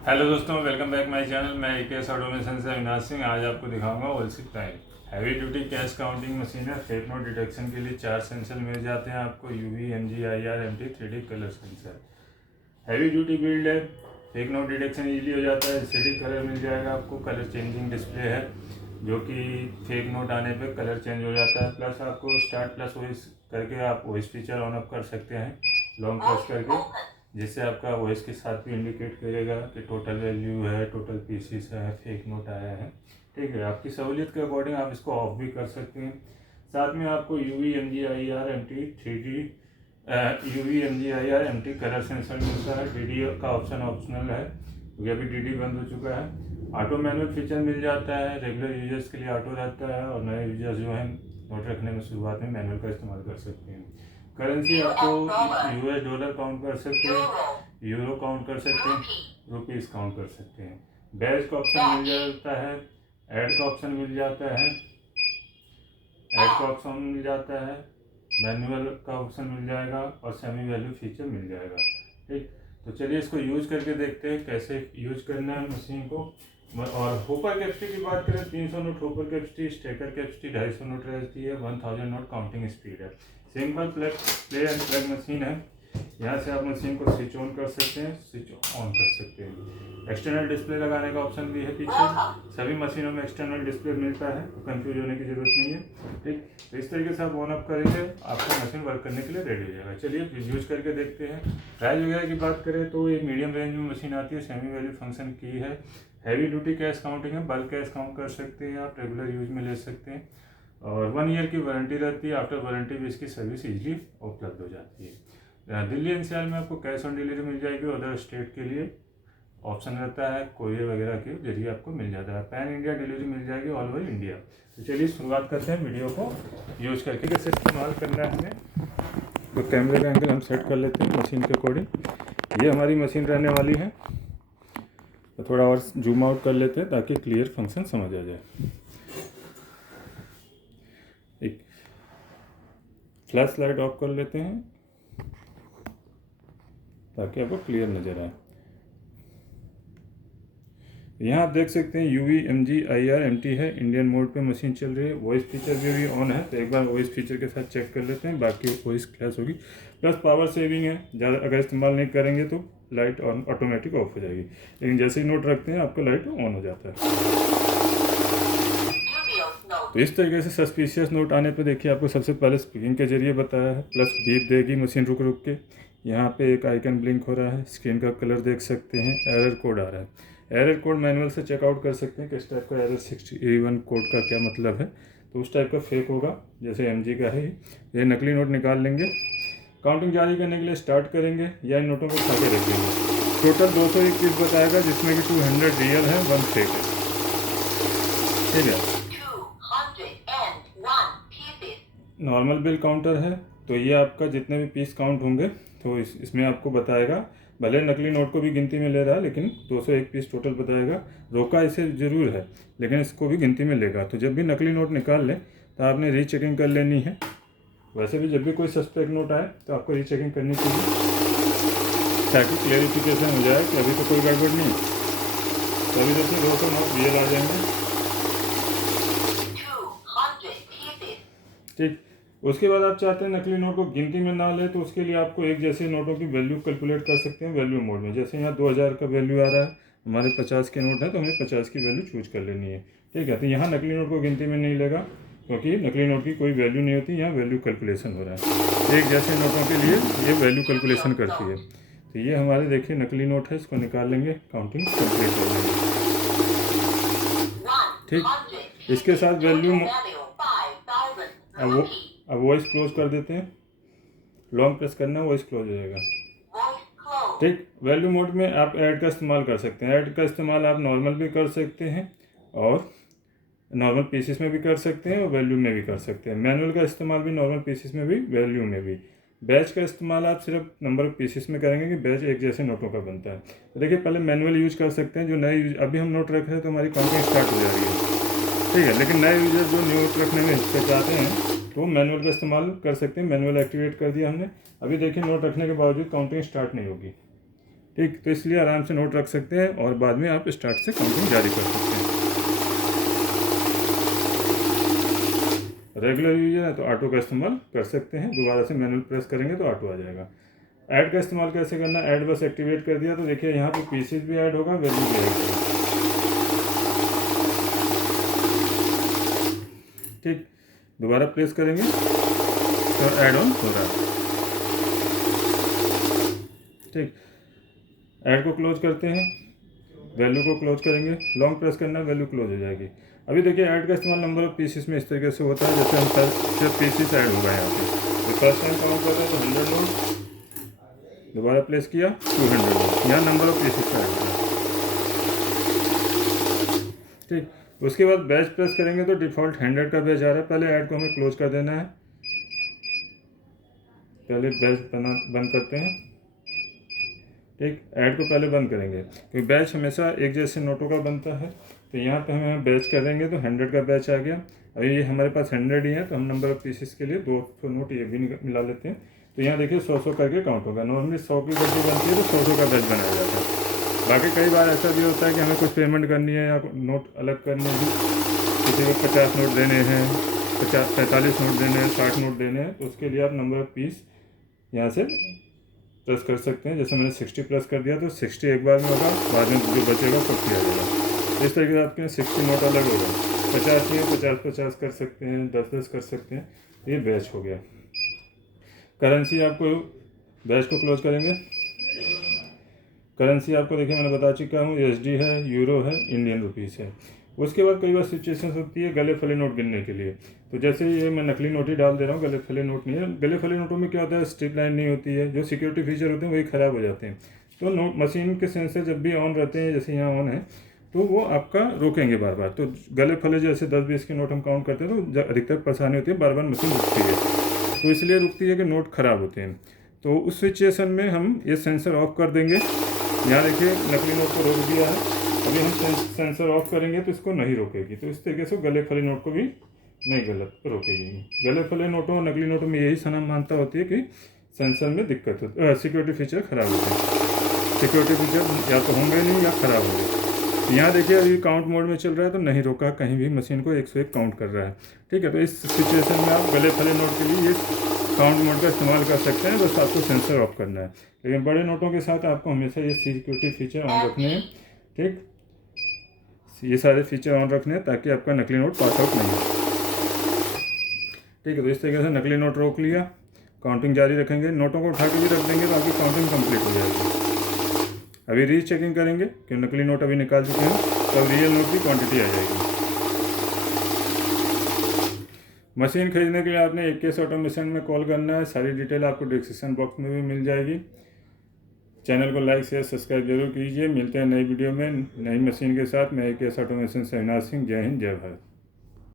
Hello दोस्तों, welcome back my channel. मैं AKS automation से अविनाश सिंह। आज आपको दिखाऊंगा ओलसी prime heavy duty cash counting machine है। फेक नोट डिटेक्शन के लिए 4 सेंसर मिल जाते हैं आपको, UV, MG, IR, MT, 3D colour sensor. Heavy duty build है, फेक नोट डिटेक्शन इजीली हो जाता है। LCD कलर मिल जाएगा आपको, कलर चेंजिंग डिस्प्ले है जो कि फेक नोट आने पे कलर चेंज हो जाता है। प्लस आपको स्टार्ट प्लस वॉइस करके आप वॉइस फीचर ऑन अप कर सकते हैं लॉन्ग प्रेस करके, जिससे आपका वॉइस के साथ भी इंडिकेट करेगा कि टोटल वैल्यू है, टोटल पीसीस है, फेक नोट आया है। ठीक है, आपकी सहूलियत के अकॉर्डिंग आप इसको ऑफ भी कर सकते हैं। साथ में आपको UV, MG, IR, MT, 3D UV, MG, IR, MT colour sensor मिलता है। DD का ऑप्शन ऑप्शनल है क्योंकि अभी DD बंद हो चुका है। ऑटो मैनुअल फीचर मिल जाता है, रेगुलर यूजर्स के लिए ऑटो रहता है, और नए यूजर्स जो हैं नोट रखने में शुरुआत में मैनुअल का इस्तेमाल कर सकते हैं। करेंसी आपको US डॉलर काउंट कर सकते हैं, यूरो काउंट कर सकते हैं, रुपीस काउंट कर सकते हैं। बैच का ऑप्शन मिल जाता है, ऐड का ऑप्शन मिल जाता है, मैनुअल का ऑप्शन मिल जाएगा, और सेमी वैल्यू फीचर मिल जाएगा। ठीक, तो चलिए इसको यूज करके देखते हैं कैसे यूज करना है मशीन को। और होपर कैपेसिटी की बात करें, 300 note hopper capacity, Strecker capacity 250 note रहती है, 1000 नोट काउंटिंग स्पीड है। Simple play and plug machine है। यहाँ से आप मशीन को स्विच ऑन कर सकते हैं, स्विच ऑन कर सकते हैं। एक्सटर्नल डिस्प्ले लगाने का ऑप्शन भी है पीछे। सभी मशीनों में एक्सटर्नल डिस्प्ले मिलता है, तो कंफ्यूज होने की जरूरत नहीं है। ठीक, तो इस तरीके से आप ऑन अप करेंगे, आपका मशीन वर्क करने के लिए रेडी हो जाएगा। चलिए यूज करके देखते हैं। प्राइस वगैरह की बात करें तो ये मीडियम रेंज में मशीन आती है, सेमी वैल्यू फंक्शन की है, हैवी ड्यूटी कैश काउंटिंग है, बल्क कैश काउंट कर सकते हैं आप, रेगुलर यूज में ले सकते हैं, और 1 ईयर की वारंटी रहती है। आफ्टर वारंटी भी इसकी सर्विस इजीली उपलब्ध हो जाती है। दिल्ली NCR में आपको कैश ऑन डिलीवरी मिल जाएगी, अदर स्टेट के लिए ऑप्शन रहता है, कोरियर वगैरह के जरिए आपको मिल जाता है। पैन इंडिया डिलीवरी मिल जाएगी ऑल ओवर इंडिया। तो चलिए शुरुआत करते हैं वीडियो को यूज करके कैसे इस्तेमाल करना है हमें। तो कैमरे का एंगल हम सेट कर लेते हैं मशीन के अकॉर्डिंग। ये हमारी मशीन रहने वाली है, तो थोड़ा और जूम आउट कर लेते हैं ताकि क्लियर फंक्शन समझ आ जाए। एक फ्लैश लाइट ऑफ कर लेते हैं ताकि आपको क्लियर नज़र आए। यहाँ आप देख सकते हैं UV, MG, IR, MT है, इंडियन मोड पे मशीन चल रही है। वॉइस फीचर भी ऑन है, तो एक बार वॉइस फीचर के साथ चेक कर लेते हैं, बाकी वॉइस फ्लैश होगी। प्लस पावर सेविंग है, ज़्यादा अगर इस्तेमाल नहीं करेंगे तो लाइट ऑन ऑटोमेटिक ऑफ हो जाएगी, लेकिन जैसे ही नोट रखते हैं आपको लाइट ऑन हो जाता है। तो इस तरीके से सस्पिशियस नोट आने पे देखिए आपको सबसे पहले स्पीकिंग के जरिए बताया है, प्लस बीप देगी मशीन रुक रुक के। यहाँ पे एक आइकन ब्लिंक हो रहा है, स्क्रीन का कलर देख सकते हैं, एरर कोड आ रहा है। एरर कोड मैनुअल से चेकआउट कर सकते हैं कि इस टाइप का एरर 61 कोड का क्या मतलब है। तो उस टाइप का फेक होगा, जैसे MG का है। ये नकली नोट निकाल लेंगे। काउंटिंग जारी करने के लिए स्टार्ट करेंगे या इन नोटों को उठा के रख देंगे। टोटल 201 पीस बताएगा, जिसमें कि 200 रियल है, 1 फेक है। ठीक है, नॉर्मल बिल काउंटर है, तो ये आपका जितने भी पीस काउंट होंगे तो इसमें आपको बताएगा। भले नकली नोट को भी गिनती में ले रहा है, लेकिन 201 पीस टोटल बताएगा। रोका इसे ज़रूर है, लेकिन इसको भी गिनती में लेगा। तो जब भी नकली नोट निकाल लें तो आपने रीचेकिंग कर लेनी है। वैसे भी जब भी कोई सस्पेक्ट नोट आए तो आपको रीचेकिंग करनी चाहिए, ताकि क्लेरिफिकेशन हो जाए कि अभी तो कोई गड़बड़ नहीं है। तो अभी देखिए 200 नोट रियल आ जाएंगे। ठीक, उसके बाद आप चाहते हैं नकली नोट को गिनती में ना ले, तो उसके लिए आपको एक जैसे नोटों की वैल्यू कैलकुलेट कर सकते हैं वैल्यू मोड में। जैसे यहाँ 2000 का वैल्यू आ रहा है, हमारे 50 के नोट है, तो हमें 50 की वैल्यू चूज कर लेनी है। ठीक है, तो यहाँ नकली नोट को गिनती में नहीं लेगा, क्योंकि नकली नोट की कोई वैल्यू नहीं होती, यहाँ वैल्यू कैलकुलेशन हो रहा है। एक जैसे नोटों के लिए ये वैल्यू कैलकुलेशन करती है। तो ये हमारे देखिए नकली नोट है, इसको निकाल लेंगे, काउंटिंग कंप्लीट कर लेंगे। ठीक, इसके साथ वैल्यू अब वॉइस क्लोज कर देते हैं। लॉन्ग प्रेस करना है, वॉइस क्लोज हो जाएगा। ठीक, वैल्यू मोड में आप ऐड का इस्तेमाल कर सकते हैं। ऐड का इस्तेमाल आप नॉर्मल भी कर सकते हैं, और नॉर्मल पीसेस में भी कर सकते हैं, और वैल्यू में भी कर सकते हैं। मैनुअल का इस्तेमाल भी नॉर्मल पीसेस में भी, वैल्यू में भी। बैच का इस्तेमाल आप सिर्फ नंबर ऑफ पीसेस में करेंगे कि बैच एक जैसे नोटों का बनता है। तो देखिए पहले मैनुअल यूज कर सकते हैं। जो नए यूज अभी हम नोट रख रहे हैं तो हमारी काउंटिंग स्टार्ट हो जा रही है। ठीक है, लेकिन नए यूजर जो नोट रखने में हिचकिचाते हैं तो मैनुअल का इस्तेमाल कर सकते हैं। मैनुअल एक्टिवेट कर दिया हमने। अभी देखिए नोट रखने के बावजूद काउंटिंग स्टार्ट नहीं होगी। ठीक। तो इसलिए आराम से नोट रख सकते हैं और बाद में आप स्टार्ट से काउंटिंग जारी कर सकते हैं। रेगुलर यूजर है तो ऑटो का इस्तेमाल कर सकते हैं, दोबारा से मैनुअल प्रेस करेंगे तो ऑटो आ जाएगा। ऐड का इस्तेमाल कैसे करना, ऐड बस एक्टिवेट कर दिया तो देखिए यहाँ पे पीसेस भी ऐड होगा, वैल्यू भी ऐड होगा। ठीक, दोबारा प्रेस करेंगे तो ऐड ऑन हो रहा है। ठीक, ऐड को क्लोज करते हैं, वैल्यू को क्लोज करेंगे, लॉन्ग प्रेस करना, वैल्यू क्लोज हो जाएगी। अभी देखिए ऐड का इस्तेमाल नंबर ऑफ पीसेस में इस तरीके से होता है, जैसे हम फर्स्ट पीसेस ऐड होगा यहाँ पे, तो फर्स्ट टाइम काउंट कर रहे हैं तो 100 नोट, दोबारा प्लेस किया 200 नोट, यहाँ नंबर ऑफ पीसेस ऐड होगा। ठीक, उसके बाद बैच प्रेस करेंगे तो डिफ़ॉल्ट 100 का बैच आ रहा है। पहले ऐड को हमें क्लोज कर देना है, पहले बैच बंद करते हैं। ठीक, ऐड को पहले बंद करेंगे क्योंकि बैच हमेशा एक जैसे नोटों का बनता है। तो यहाँ पे हमें बैच करेंगे तो 100 का बैच आ गया। अभी ये हमारे पास 100 ही है तो हम नंबर ऑफ पीसेस के लिए 200 नोट ये भी मिला लेते हैं। तो यहाँ देखिए 100 करके काउंट होगा। नॉर्मली 100 की गड्डी बनती है तो 100 का बैच बनाया जाता है। बाकी कई बार ऐसा भी होता है कि हमें कुछ पेमेंट करनी है या नोट अलग करने हैं, किसी को 50 नोट देने हैं, 45 नोट देने हैं, 60 नोट देने हैं, तो उसके लिए आप नंबर ऑफ पीस यहाँ से प्रेस कर सकते हैं। जैसे मैंने 60 प्रेस कर दिया तो 60 एक बार में होगा, बाद में जो बचेगा सब किया जाएगा। इस तरीके से आपके 60 नोट अलग हो गए। 50 में 50-50 कर सकते हैं, 10-10 कर सकते हैं। ये बैच हो गया। करेंसी आपको, बैच को क्लोज करेंगे। करेंसी आपको देखिए मैंने बता चुका हूँ, USD है, यूरो है, इंडियन रुपीज़ है। उसके बाद कई बार सिचुएशन होती है गले फले नोट गिनने के लिए। तो जैसे ये मैं नकली नोट ही डाल दे रहा हूँ, गले फले नोट नहीं है। गले फले नोटों में क्या होता है, स्ट्रिप लाइन नहीं होती है, जो सिक्योरिटी फीचर होते हैं वही ख़राब हो जाते हैं। तो नोट मशीन के सेंसर जब भी ऑन रहते हैं, जैसे यहाँ ऑन है, तो वो आपका रोकेंगे बार बार। तो गले फले जैसे 10-20 के नोट हम काउंट करते हैं तो अधिकतर परेशानी होती है, बार बार मशीन रुकती है। तो इसलिए रुकती है कि नोट ख़राब होते हैं। तो उस सिचुएशन में हम ये सेंसर ऑफ कर देंगे। यहाँ देखिए नकली नोट को रोक दिया है। अभी हम सेंसर ऑफ करेंगे तो इसको नहीं रोकेगी। तो इस तरीके से गले फले नोट को भी नहीं गलत रोकेगी। गले फले नोटों और नकली नोटों में यही समानता होती है कि सेंसर में दिक्कत होती है, सिक्योरिटी फीचर ख़राब होते हैं। सिक्योरिटी फीचर या तो होंगे नहीं या ख़राब होंगे। यहाँ देखिए अभी काउंट मोड में चल रहा है तो नहीं रोका, कहीं भी मशीन को 101 काउंट कर रहा है। ठीक है, तो इस सिचुएशन में आप गले फले नोट के लिए ये काउंट मोड का इस्तेमाल कर सकते हैं। बस आपको सेंसर ऑफ करना है। लेकिन बड़े नोटों के साथ आपको हमेशा ये सिक्योरिटी फीचर ऑन रखने हैं। ठीक, ये सारे फीचर ऑन रखने हैं ताकि आपका नकली नोट पास आउट नहीं हो। ठीक है, तो इस तरीके से नकली नोट रोक लिया, काउंटिंग जारी रखेंगे। नोटों को उठा के भी रख देंगे तो आपकी काउंटिंग कंप्लीट हो जाएगी। अभी रीचेकिंग करेंगे कि नकली नोट अभी निकाल चुके हैं, तब रियल नोट की क्वांटिटी आ जाएगी। मशीन खरीदने के लिए आपने AKS ऑटोमेशन में कॉल करना है। सारी डिटेल आपको डिस्क्रिप्शन बॉक्स में भी मिल जाएगी। चैनल को लाइक शेयर सब्सक्राइब जरूर कीजिए। मिलते हैं नई वीडियो में नई मशीन के साथ। मैं AKS ऑटोमेशन से अविनाश सिंह। जय हिंद, जय भारत।